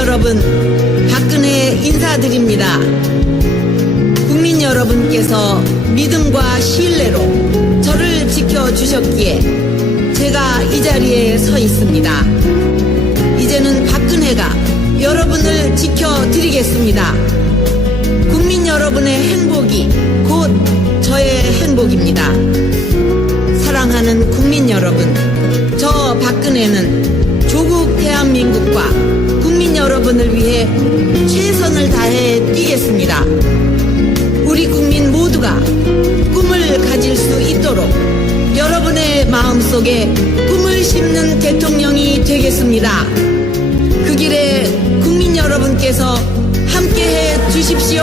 여러분, 박근혜 인사드립니다. 국민 여러분께서 믿음과 신뢰로 저를 지켜주셨기에 제가 이 자리에 서 있습니다. 이제는 박근혜가 여러분을 지켜드리겠습니다. 국민 여러분의 행복이 곧 저의 행복입니다. 사랑하는 국민 여러분, 저 박근혜는 여러분을 위해 최선을 다해 뛰겠습니다. 우리 국민 모두가 꿈을 가질 수 있도록 여러분의 마음속에 꿈을 심는 대통령이 되겠습니다. 그 길에 국민 여러분께서 함께해 주십시오.